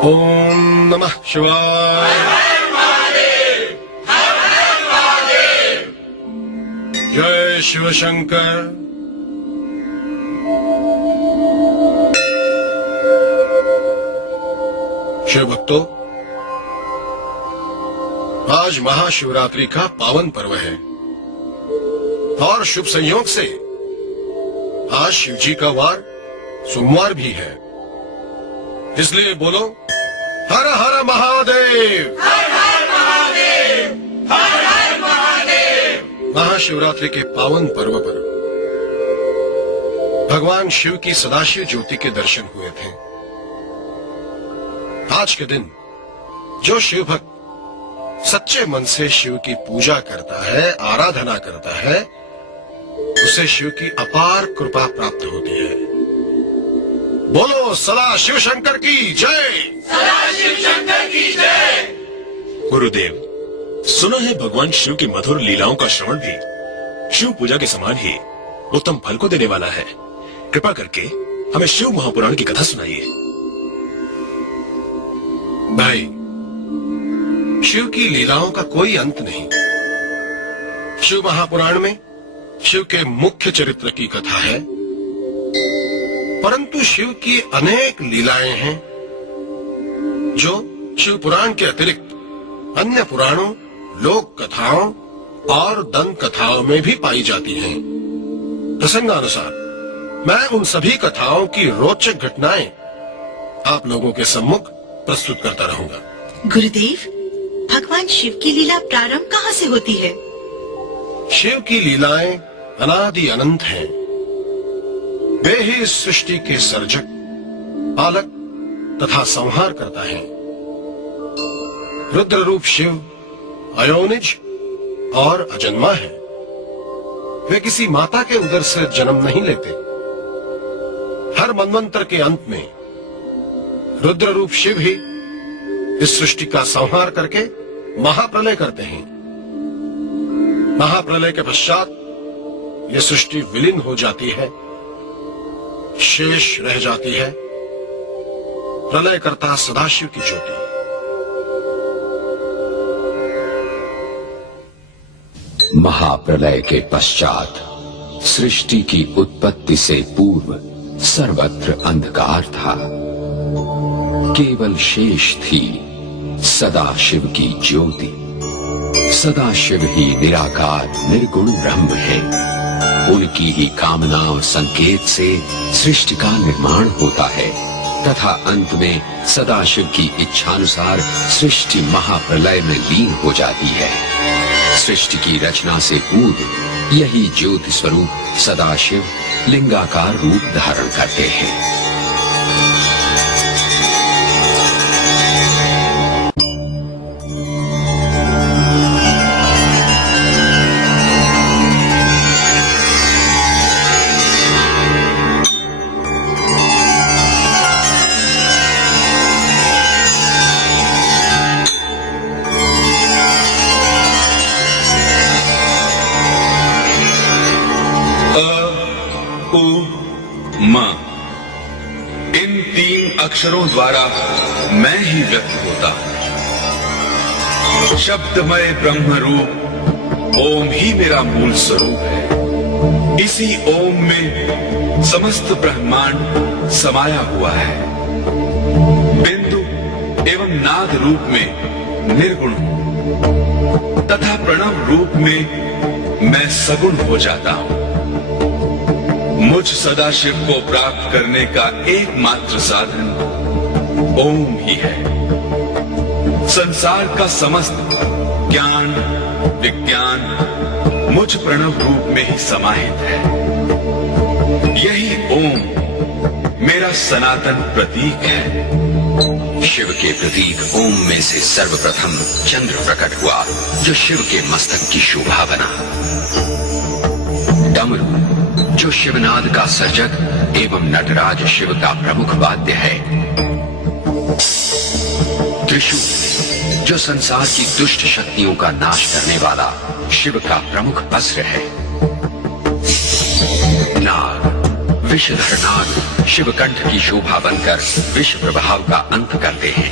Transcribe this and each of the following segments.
ओम नमः शिवाय। जय शिव शंकर। शिव भक्तों, आज महाशिवरात्रि का पावन पर्व है और शुभ संयोग से आज शिव जी का वार सोमवार भी है। इसलिए बोलो हर हर महादेव, हर हर महादेव, हर हर महादेव। महाशिवरात्रि के पावन पर्व पर भगवान शिव की सदाशिव ज्योति के दर्शन हुए थे। आज के दिन जो शिव भक्त सच्चे मन से शिव की पूजा करता है, आराधना करता है, उसे शिव की अपार कृपा प्राप्त होती है। बोलो सदा शिव शंकर की जय, सदा शिव शंकर की जय। गुरुदेव, सुना है भगवान शिव की मधुर लीलाओं का श्रवण भी शिव पूजा के समान ही उत्तम फल को देने वाला है। कृपा करके हमें शिव महापुराण की कथा सुनाइए। भाई, शिव की लीलाओं का कोई अंत नहीं। शिव महापुराण में शिव के मुख्य चरित्र की कथा है, परंतु शिव की अनेक लीलाएं हैं जो शिव पुराण के अतिरिक्त अन्य पुराणों, लोक कथाओं और दंत कथाओं में भी पाई जाती हैं। प्रसंगानुसार मैं उन सभी कथाओं की रोचक घटनाएं आप लोगों के सम्मुख प्रस्तुत करता रहूंगा। गुरुदेव, भगवान शिव की लीला प्रारंभ कहाँ से होती है? शिव की लीलाएं अनादि अनंत हैं। वे ही इस सृष्टि के सर्जक, पालक तथा संहार करता है। रुद्र रूप शिव अयोनिज और अजन्मा है। वे किसी माता के उदर से जन्म नहीं लेते। हर मनवंतर के अंत में रुद्र रूप शिव ही इस सृष्टि का संहार करके महाप्रलय करते हैं। महाप्रलय के पश्चात यह सृष्टि विलीन हो जाती है, शेष रह जाती है प्रलयकर्ता सदाशिव की ज्योति। महाप्रलय के पश्चात सृष्टि की उत्पत्ति से पूर्व सर्वत्र अंधकार था। केवल शेष थी सदाशिव की ज्योति। सदाशिव ही निराकार निर्गुण ब्रह्म है। उनकी ही कामना और संकेत से सृष्टि का निर्माण होता है तथा अंत में सदाशिव की इच्छानुसार सृष्टि महाप्रलय में लीन हो जाती है। सृष्टि की रचना से पूर्व यही ज्योति स्वरूप सदाशिव लिंगाकार रूप धारण करते हैं। इन तीन अक्षरों द्वारा मैं ही व्यक्त होता हूं। शब्दमय ब्रह्म रूप ओम ही मेरा मूल स्वरूप है। इसी ओम में समस्त ब्रह्मांड समाया हुआ है। बिंदु एवं नाद रूप में निर्गुण हूं तथा प्रणव रूप में मैं सगुण हो जाता हूं। मुझ सदाशिव को प्राप्त करने का एकमात्र साधन ओम ही है। संसार का समस्त ज्ञान विज्ञान मुझ प्रणव रूप में ही समाहित है। यही ओम मेरा सनातन प्रतीक है। शिव के प्रतीक ओम में से सर्वप्रथम चंद्र प्रकट हुआ, जो शिव के मस्तक की शोभा बना। डमरू, जो शिवनाद का सर्जक एवं नटराज शिव का प्रमुख वाद्य है। त्रिशूल, जो संसार की दुष्ट शक्तियों का नाश करने वाला शिव का प्रमुख अस्त्र है। नाग, विषधर नाग शिवकंठ की शोभा बनकर विष प्रभाव का अंत करते हैं।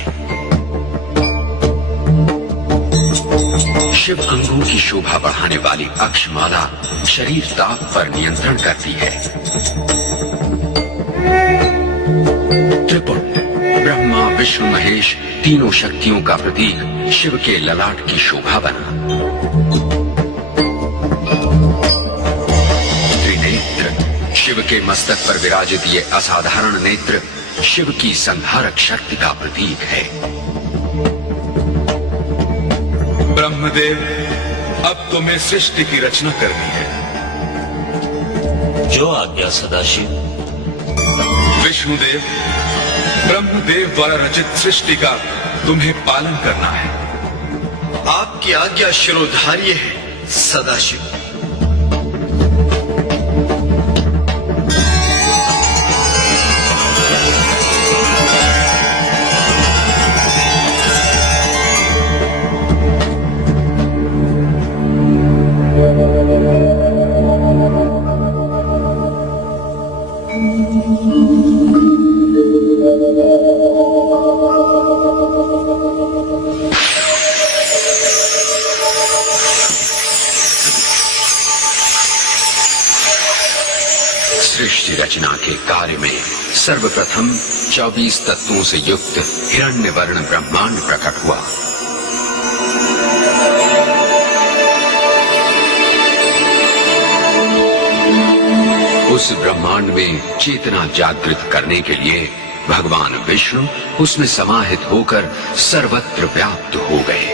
शिव अंगों की शोभा बढ़ाने वाली अक्षमाला शरीर ताप पर नियंत्रण करती है। त्रिपुट ब्रह्मा विष्णु महेश तीनों शक्तियों का प्रतीक शिव के ललाट की शोभा बना। त्रिनेत्र शिव के मस्तक पर विराजित ये असाधारण नेत्र शिव की संहारक शक्ति का प्रतीक है। ब्रह्मदेव, अब तुम्हें सृष्टि की रचना करनी है। जो आज्ञा सदाशिव। विष्णुदेव, ब्रह्मदेव द्वारा रचित सृष्टि का तुम्हें पालन करना है। आपकी आज्ञा शिरोधार्य है सदाशिव। सृष्टि रचना के कार्य में सर्वप्रथम 24 तत्वों से युक्त हिरण्यवर्ण ब्रह्मांड प्रकट हुआ। उस ब्रह्मांड में चेतना जागृत करने के लिए भगवान विष्णु उसमें समाहित होकर सर्वत्र व्याप्त हो गए।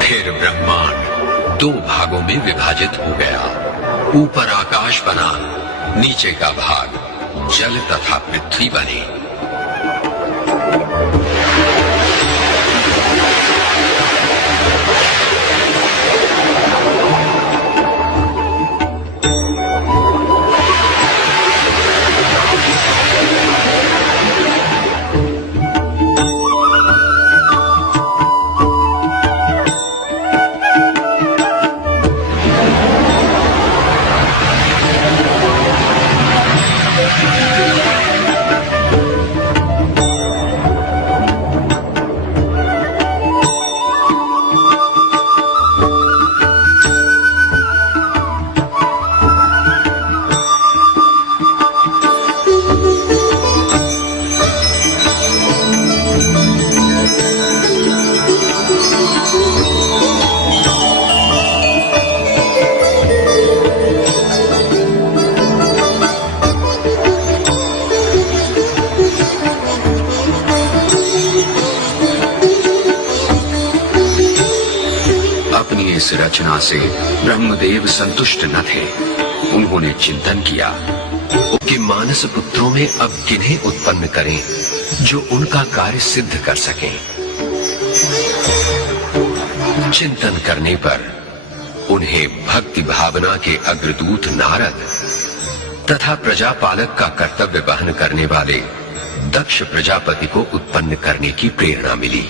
फिर ब्रह्मांड 2 भागों में विभाजित हो गया। ऊपर आकाश बना, नीचे का भाग जल तथा पृथ्वी बने। इस रचना से ब्रह्मदेव संतुष्ट न थे। उन्होंने चिंतन किया कि मानस पुत्रों में अब किन्हें उत्पन्न करें जो उनका कार्य सिद्ध कर सकें। चिंतन करने पर उन्हें भक्ति भावना के अग्रदूत नारद तथा प्रजापालक का कर्तव्य वहन करने वाले दक्ष प्रजापति को उत्पन्न करने की प्रेरणा मिली।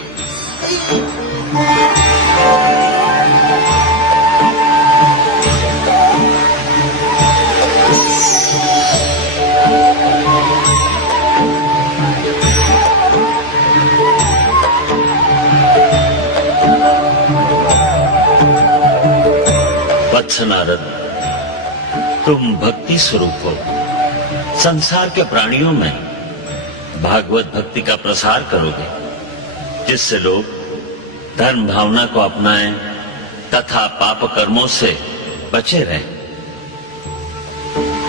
वत्स नारद, तुम भक्ति स्वरूप हो। संसार के प्राणियों में भागवत भक्ति का प्रसार करोगे, जिससे लोग धर्म भावना को अपनाएं तथा पाप कर्मों से बचे रहें।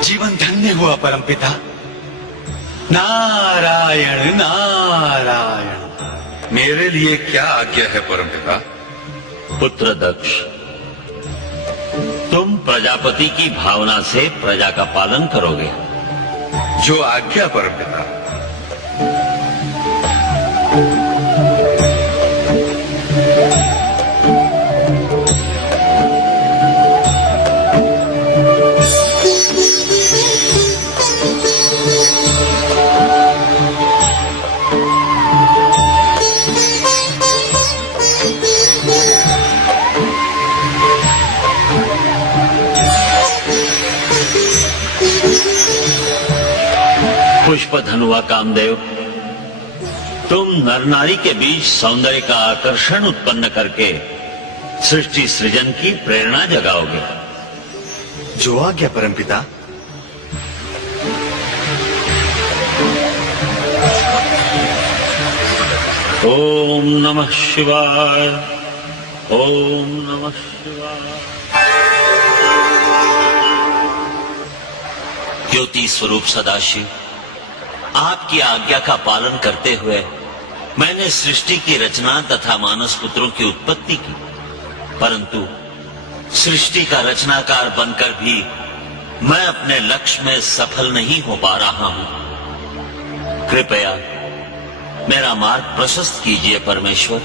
जीवन धन्य हुआ परमपिता। नारायण नारायण। मेरे लिए क्या आज्ञा है परमपिता? पुत्र दक्ष, तुम प्रजापति की भावना से प्रजा का पालन करोगे। जो आज्ञा परमपिता। पुष्पधन हुआ कामदेव, तुम नर नारी के बीच सौंदर्य का आकर्षण उत्पन्न करके सृष्टि सृजन की प्रेरणा जगाओगे। जो आज्ञा परमपिता। ओम नमः शिवाय, ओम नमः शिवाय। ज्योति स्वरूप सदाशिव, आपकी आज्ञा का पालन करते हुए मैंने सृष्टि की रचना तथा मानस पुत्रों की उत्पत्ति की, परंतु सृष्टि का रचनाकार बनकर भी मैं अपने लक्ष्य में सफल नहीं हो पा रहा हूं। कृपया मेरा मार्ग प्रशस्त कीजिए परमेश्वर।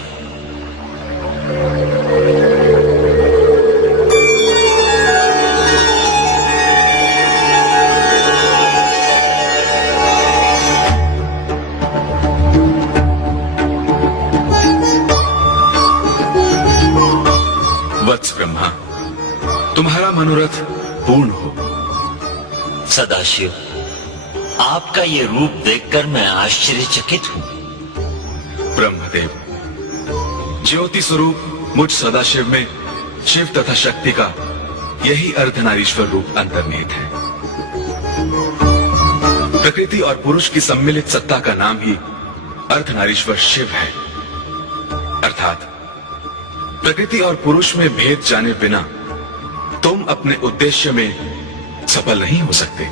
वत्स ब्रह्मा, तुम्हारा मनोरथ पूर्ण हो। सदाशिव, आपका ये रूप देखकर मैं आश्चर्यचकित हूं। ब्रह्मदेव, ज्योति स्वरूप मुझ सदाशिव में शिव तथा शक्ति का यही अर्धनारीश्वर रूप अंतर्निहित है। प्रकृति और पुरुष की सम्मिलित सत्ता का नाम ही अर्धनारीश्वर शिव है। अर्थात प्रकृति और पुरुष में भेद जाने बिना तुम अपने उद्देश्य में सफल नहीं हो सकते।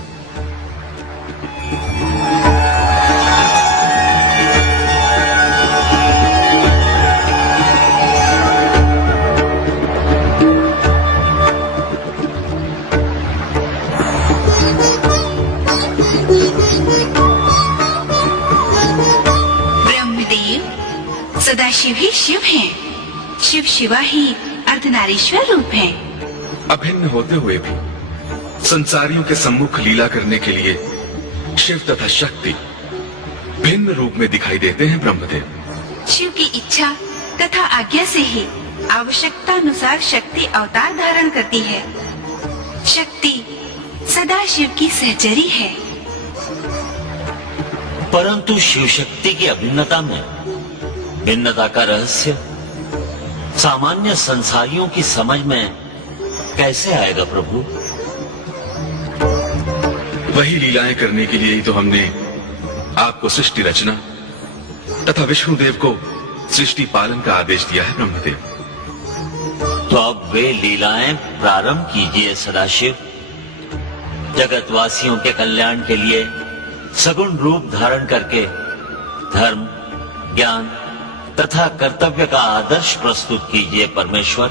ब्रह्मदेव, सदाशिव ही शिव हैं। शिव शिवा ही अर्धनारीश्वर रूप है। अभिन्न होते हुए भी संसारियों के सम्मुख लीला करने के लिए शिव तथा शक्ति भिन्न रूप में दिखाई देते हैं। ब्रह्मदेव, शिव की इच्छा तथा आज्ञा से ही आवश्यकता अनुसार शक्ति अवतार धारण करती है। शक्ति सदा शिव की सहचरी है। परंतु शिव शक्ति की अभिन्नता में भिन्नता का रहस्य सामान्य संसारियों की समझ में कैसे आएगा प्रभु? वही लीलाएं करने के लिए ही तो हमने आपको सृष्टि रचना तथा विष्णुदेव को सृष्टि पालन का आदेश दिया है। ब्रह्मदेव, तो अब वे लीलाएं प्रारंभ कीजिए सदाशिव। जगतवासियों के कल्याण के लिए सगुण रूप धारण करके धर्म, ज्ञान तथा कर्तव्य का आदर्श प्रस्तुत कीजिए परमेश्वर।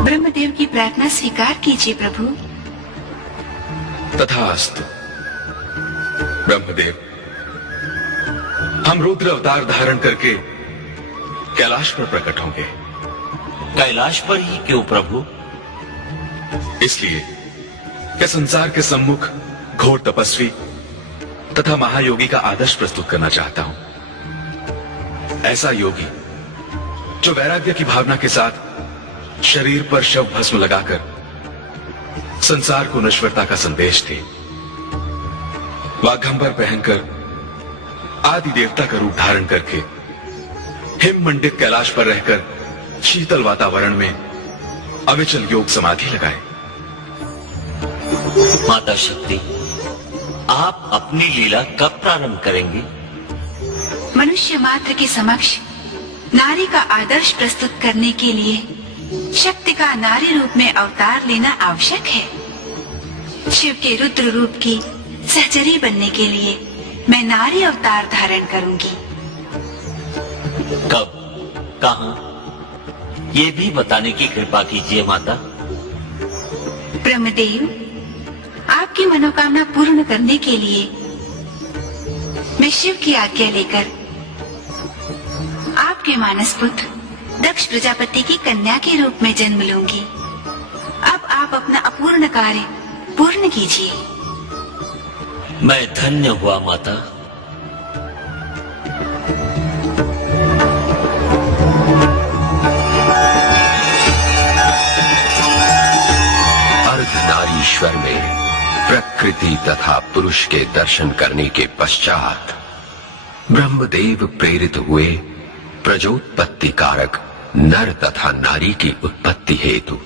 ब्रह्मदेव की प्रार्थना स्वीकार कीजिए प्रभु। तथास्तु। ब्रह्मदेव, हम रुद्र अवतार धारण करके कैलाश पर प्रकट होंगे। कैलाश पर ही क्यों प्रभु? इसलिए कि संसार के सम्मुख घोर तपस्वी तथा महायोगी का आदर्श प्रस्तुत करना चाहता हूं। ऐसा योगी जो वैराग्य की भावना के साथ शरीर पर शव भस्म लगाकर संसार को नश्वरता का संदेश दे, वाघंबर पहनकर आदि देवता का रूप धारण करके हिम मंडित कैलाश पर रहकर शीतल वातावरण में अविचल योग समाधि लगाए। माता शक्ति, आप अपनी लीला कब प्रारंभ करेंगी? मनुष्य मात्र के समक्ष नारी का आदर्श प्रस्तुत करने के लिए शक्ति का नारी रूप में अवतार लेना आवश्यक है। शिव के रुद्र रूप की सहचरी बनने के लिए मैं नारी अवतार धारण करूंगी। कब, कहां, ये भी बताने की कृपा कीजिए माता। ब्रह्मदेव, आपकी मनोकामना पूर्ण करने के लिए मैं शिव की आज्ञा लेकर आपके मानस पुत्र दक्ष प्रजापति की कन्या के रूप में जन्म लूंगी। अब आप अपना अपूर्ण कार्य पूर्ण कीजिए। मैं धन्य हुआ माता। अर्धनारीश्वर में प्रकृति तथा पुरुष के दर्शन करने के पश्चात ब्रह्मदेव प्रेरित हुए प्रजोत्पत्ति कारक नर तथा नारी की उत्पत्ति हेतु